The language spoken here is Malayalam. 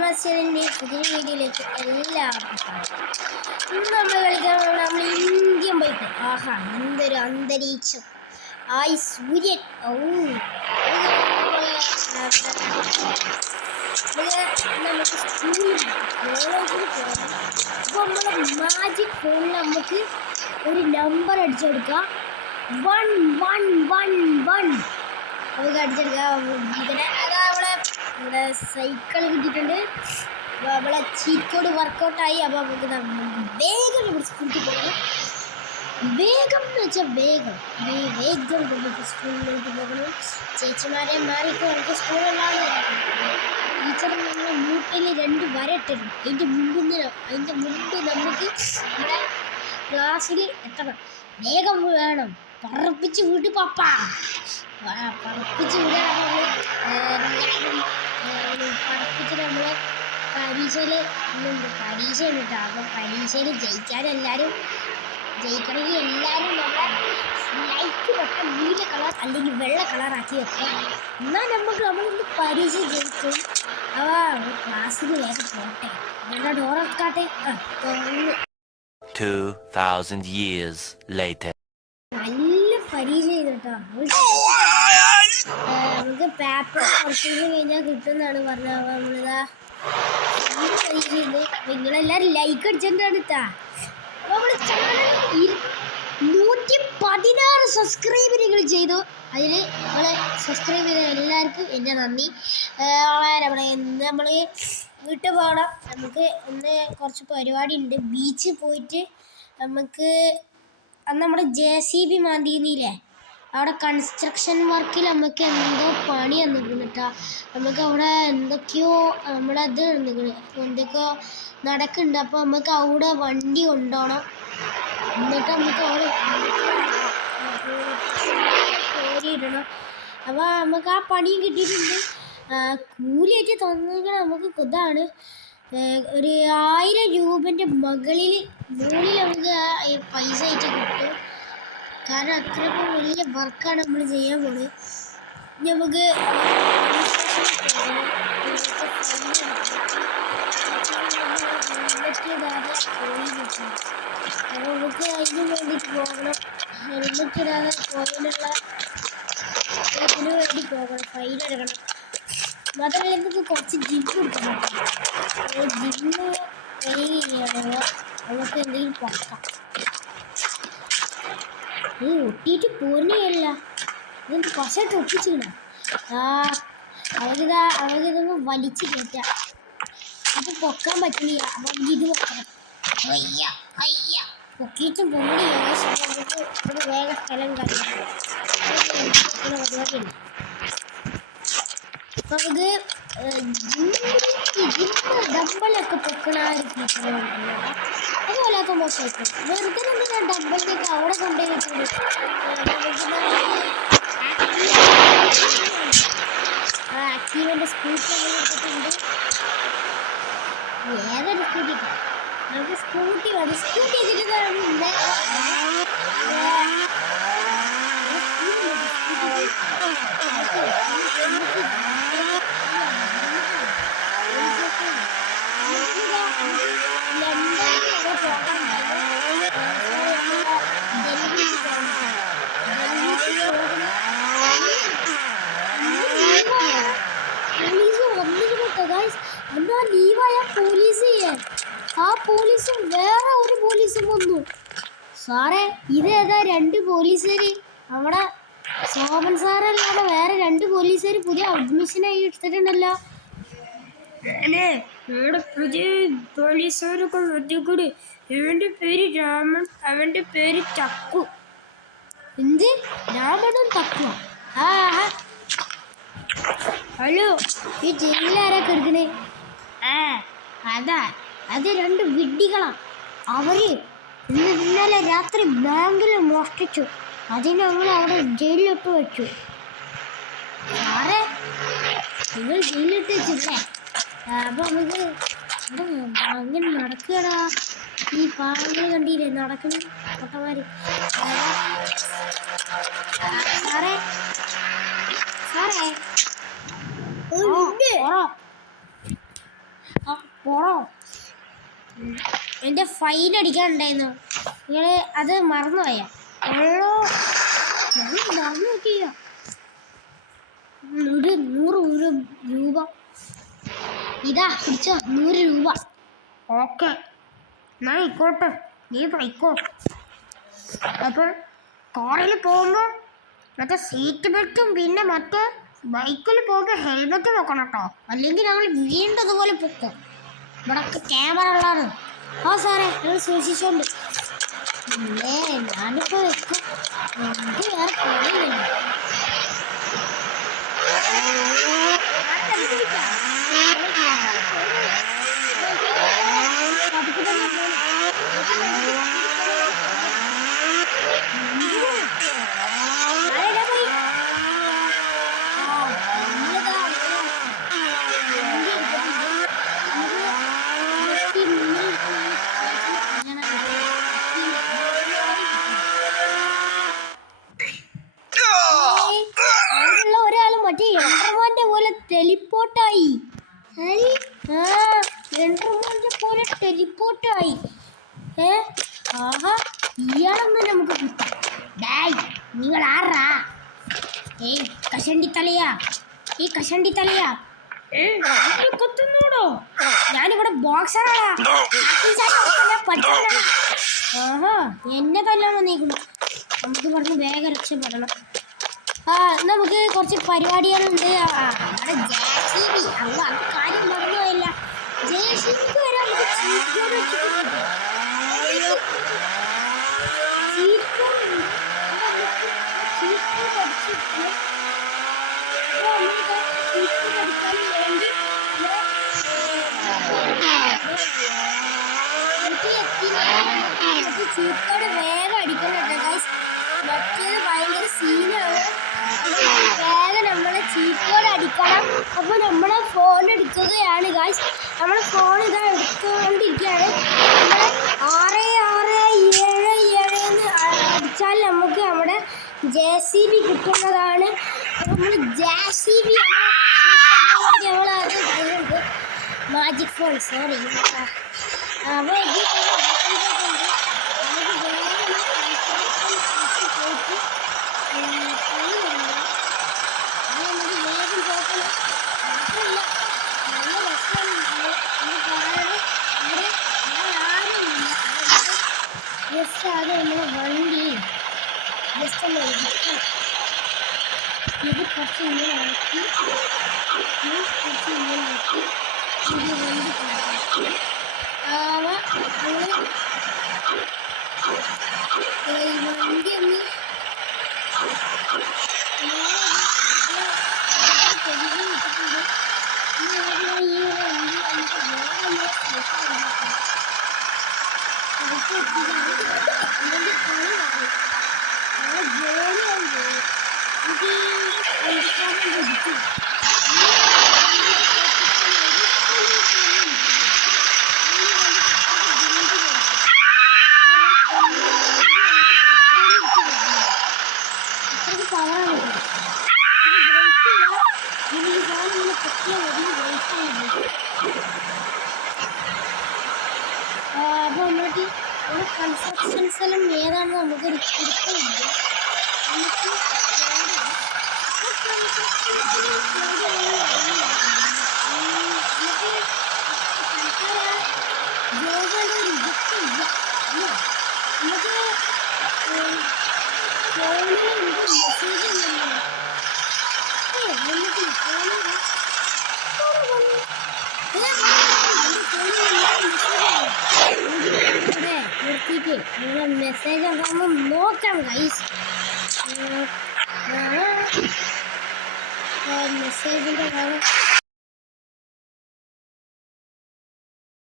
മാസ്റ്ററിന്റെ പുതിയ വീഡിയോയിലേക്ക് എല്ലാവർക്കും സ്വാഗതം. ഇന്ന് നമ്മൾ കളിക്കാൻ നമ്മൾ ഇന്ത്യൻ ബൈക്ക്. ആഹാ, എന്തൊരു അന്തരീക്ഷം! ആയി സൂര്യൻ. നമുക്ക് സ്കൂളിൽ കോളേജിൽ പോകണം. അപ്പോൾ നമ്മുടെ മാജിക് ഫോണിൽ നമുക്ക് ഒരു നമ്പർ അടിച്ചെടുക്കാം. 111 നമുക്ക് അടിച്ചെടുക്കാം. അതാ ഇവിടെ സൈക്കിൾ കിട്ടിയിട്ടുണ്ട്. നമ്മളെ ചീറ്റ് കോഡ് വർക്കൗട്ടായി. അപ്പോൾ നമുക്ക് വേഗം ഇവിടെ സ്കൂളിൽ പോകണം. വേഗം എന്ന് വെച്ചാൽ വേഗം നമുക്ക് സ്കൂളിലേക്ക് പോകണം. ചേച്ചിമാരെ മാറിയിട്ട് നമുക്ക് സ്കൂളിലാണ്. ടീച്ചർ നമ്മൾ മൂട്ടിൽ 2 വര ഇട്ടിരുന്നു. അതിൻ്റെ മുമ്പ് നമുക്ക് നമ്മുടെ ക്ലാസ്സിൽ എത്തണം. വേഗം വേണം. പറപ്പിച്ച് വിട്ട് പപ്പാ, പറപ്പിച്ച് വിടാൻ പറപ്പിച്ച് നമ്മൾ പരീക്ഷയിൽ കിട്ടാം. അപ്പോൾ പരീക്ഷയിൽ ജയിക്കണമെങ്കിൽ എല്ലാവരും നമ്മളെ ലൈറ്റ് വെക്കാം. നീല കളർ അല്ലെങ്കിൽ വെള്ള കളറാക്കി വെക്കാം. എന്നാൽ നമ്മളിന്ന് പരീക്ഷ ജയിക്കും. ക്ലാസ്സിൽ വേഗം പോട്ടെ. എന്താ ഡോറക്കാട്ടെ. 2000 years later. നല്ല പരീക്ഷ ചെയ്തിട്ടോ. നമുക്ക് പേപ്പർ കുറച്ച് കഴിഞ്ഞാൽ കിട്ടുമെന്നാണ് പറഞ്ഞത്. അപ്പോൾ നമ്മളിതാ പരീക്ഷ ചെയ്ത് നിങ്ങളെല്ലാവരും ലൈക്ക് അടിച്ചിട്ടാണ് ഇട്ടാ. അപ്പോൾ നമ്മൾ ചാനൽ 116 സബ്സ്ക്രൈബറുകൾ ചെയ്തു. അതിൽ നമ്മൾ സബ്സ്ക്രൈബ് ചെയ്ത എല്ലാവർക്കും എൻ്റെ നന്ദി. നമ്മൾ വീട്ടിൽ പോകണം. നമുക്ക് ഇന്ന് കുറച്ച് പരിപാടി ഉണ്ട്. ബീച്ചിൽ പോയിട്ട് നമുക്ക് അന്ന് നമ്മുടെ JCB മാന്തിന്നില്ലേ, അവിടെ കൺസ്ട്രക്ഷൻ വർക്കിൽ നമുക്ക് എന്തോ പണി വന്നിട്ടാ. നമുക്ക് അവിടെ എന്തൊക്കെയോ നമ്മളത് എന്തൊക്കെയോ നടക്കുന്നുണ്ട്. അപ്പോൾ നമുക്ക് അവിടെ വണ്ടി കൊണ്ടുപോകണം. എന്നിട്ട് നമുക്ക് അവിടെ കോരിയിടണം. അപ്പോൾ നമുക്ക് ആ പണിയും കിട്ടിയിട്ടുണ്ട്. കൂലിയായിട്ട് തന്നിരിക്കണം. നമുക്ക് ഇതാണ് ഒരു 1000 രൂപൻ്റെ മുകളിൽ നമുക്ക് പൈസ ആയിട്ട് കിട്ടും. കാരണം അത്രയ്ക്കും വലിയ വർക്കാണ് നമ്മൾ ചെയ്യാൻ പോകുന്നത്. നമുക്ക് അപ്പോൾ നമുക്ക് അതിന് വേണ്ടിയിട്ട് പോകണം. ഹെൽമെറ്റ് ഇടാതെ പോകാനുള്ള വേണ്ടി പോകണം. ഫൈൻ എടുക്കണം. മാത്രമല്ല നമുക്ക് കുറച്ച് ജിമ്മ് എടുക്കണം. ജിമ്മ് ട്രെയിൻ ചെയ്യുകയാണെങ്കിൽ നമുക്ക് എന്തെങ്കിലും പൊക്കാം. ഒട്ടിയിട്ട് പോരുന്നതല്ല, ഇതെന്ത് കുറച്ചായിട്ട് ഒട്ടിച്ചിടണം. അവരിതൊന്ന് വലിച്ച് കയറ്റാം. ഇത് പൊക്കാൻ പറ്റില്ല. അപ്പം ഇത് വെക്കണം. പൊക്കിയിട്ടും പൊങ്ങി നമുക്ക് ഒരു വേഗ സ്ഥലം കഴിക്കും. പരിപാടിയുണ്ട്. അപ്പം ഇത് ഡമ്പലൊക്കെ പൊക്കണായിരിക്കും. അതുപോലെയൊക്കെ മോശമായിരിക്കും. വെറുതെ എന്തിനാ ഡമ്പലിനൊക്കെ അവിടെ കൊണ്ടുപോയി വെച്ചിട്ടുണ്ട്. ആക്റ്റീവൻ്റെ സ്കൂട്ടി ഇട്ടിട്ടുണ്ട്. ഏതൊരു സ്കൂട്ടി നമുക്ക് സ്കൂട്ടി മതി. സ്കൂട്ടി വെച്ചിട്ട് എന്നാ ലീവായ പോലീസ് ആ പോലീസും വേറെ ഒരു പോലീസും വന്നു. സാറേ, ഇതേതാ 2 പോലീസുകാർ? നമ്മുടെ സോമൻ സാറല്ലാതെ വേറെ 2 പോലീസുകാർ പുതിയ അഡ്മിഷനായി എടുത്തിട്ടുണ്ടല്ലോ. പുതിയ പോലീസുകാരൊക്കെ ശ്രദ്ധിക്കൂടി. ഇവൻ്റെ പേര് രാമൻ, അവൻ്റെ പേര് ചക്കു. എന്ത് രാമനും തക്കു? ഹലോ, ഈ ജയിലാരൊക്കെ എടുക്കണേ? അത് 2 വിഡ്ഢികളാണ്. അവര് ഇന്നലെ രാത്രി ബാങ്കിൽ മോഷ്ടിച്ചു. അതിന് ഞങ്ങൾ അവിടെ ജയിലിലിട്ട് വെച്ചു. സാറേ, നിങ്ങൾ ജയിലിലിട്ട് വെച്ചില്ലേ? അപ്പോൾ നമുക്ക് അങ്ങനെ നടക്കുകടാ. ഈ പാവങ്ങൾ കണ്ടില്ലേ നടക്കണ പൊട്ടന്മാർ. സാറേ സാറേ പോണോ? എൻ്റെ ഫൈൻ അടിക്കാനുണ്ടായിരുന്നു. നിങ്ങൾ അത് മറന്നുപോയാ? മറന്നു നോക്കിയ 100 രൂപ ഇതാ പിടിച്ചോ, 100 രൂപ. ഓക്കെ, എന്നാ ആയിക്കോട്ടെ, നീ പോയിക്കോ. അപ്പോൾ കാറിൽ പോകുമ്പോൾ മറ്റേ സീറ്റ് ബെൽറ്റും പിന്നെ മറ്റേ ബൈക്കിൽ പോകുമ്പോൾ ഹെൽമെറ്റ് നോക്കണം കേട്ടോ, അല്ലെങ്കിൽ ഞങ്ങൾ വീണ്ടതുപോലെ പൊക്കും. ഇവിടെ ക്യാമറ ഉള്ളതാണ്. ആ സാറേ, ഞങ്ങൾ സൂക്ഷിച്ചോണ്ട്. പിന്നെ ഞാനിപ്പോൾ വെക്കും, എനിക്ക് വേറെ പണിയില്ല. മറ്റേ യന്ത്രമാന്റെ പോലെ ടെലിപ്പോർട്ടായി. യന്ത്രമാന്റെ പോലെ ടെലിപ്പോർട്ടായി. ആഹാ, ഇയാളൊന്നും നമുക്ക് കിട്ടും. ഡായ്, നിങ്ങൾ ആറാ? ഏയ് കഷണ്ടി തലയാ, ഈ കഷണ്ടി തലയാ കൊത്തുന്നോടോ? ഞാനിവിടെ ബോക്സറാടാ. ആഹാ, എന്നെ തല്ലാൻ വന്നേക്കുന്നു. നമുക്ക് പറഞ്ഞ് വേഗം രക്ഷപ്പെടണം. നമുക്ക് കുറച്ച് പരിപാടികളുണ്ട്. നമ്മുടെ JCB, അത് കാര്യം മറന്നുപോയില്ല. JCBക്ക് വരെ നമുക്ക് ചീറ്റ് കോഡ് വെച്ചിട്ടുണ്ട്. ചീറ്റ് കോഡ് അടിച്ചിട്ട് അടിക്കാൻ വേണ്ടി ചീറ്റ് കോഡ് വേഗം അടിക്കണം കേട്ടോ ഗൈസ്. മറ്റേത് ഭയങ്കര സീനാണ്. വേഗം നമ്മൾ ചീറ്റ് കോഡ് അടിക്കണം. അപ്പോൾ നമ്മൾ ഫോൺ എടുക്കുകയാണ് ഗൈസ്. നമ്മൾ ഫോൺ ഇതാ എടുത്തുകൊണ്ടിരിക്കുകയാണ്. നമ്മൾ 6677 എന്ന് അടിച്ചാൽ നമുക്ക് നമ്മുടെ JCB കിട്ടുന്നതാണ്. നമ്മൾ JCB ഞങ്ങളത് മാജിക് ഫോൺ, സോറി. അപ്പോൾ ജസ്റ്റ് അത് നമ്മളെ വണ്ടി ജസ്റ്റ് ഒന്ന് എടുക്കാം. ഇത് കുറച്ച് ഇങ്ങനെ ആക്കി, കുറച്ച് ഇങ്ങനെ ആക്കി ഇത് വണ്ടി കാട്ടാം. ഈ വണ്ടി ഒന്ന് അപ്പോൾ നമ്മൾക്ക് കൺസ്ട്രക്ഷൻ സ്ഥലം ഏതാണെന്ന് നമുക്ക് എടുക്കുന്നുണ്ട്. നമുക്ക് ജോബുകളുടെ ഒരു ഇതൊക്കെ ഇല്ല. നമുക്ക് ഫോണിൽ എന്ത് മെസ്സേജ് ഉണ്ടല്ലോ. നമുക്ക് നിർത്തിയിട്ട് നിങ്ങൾ മെസ്സേജ് ആകുമ്പോൾ നോക്കാം ഗൈസ്. മെസ്സേജിൻ്റെ കാര്യം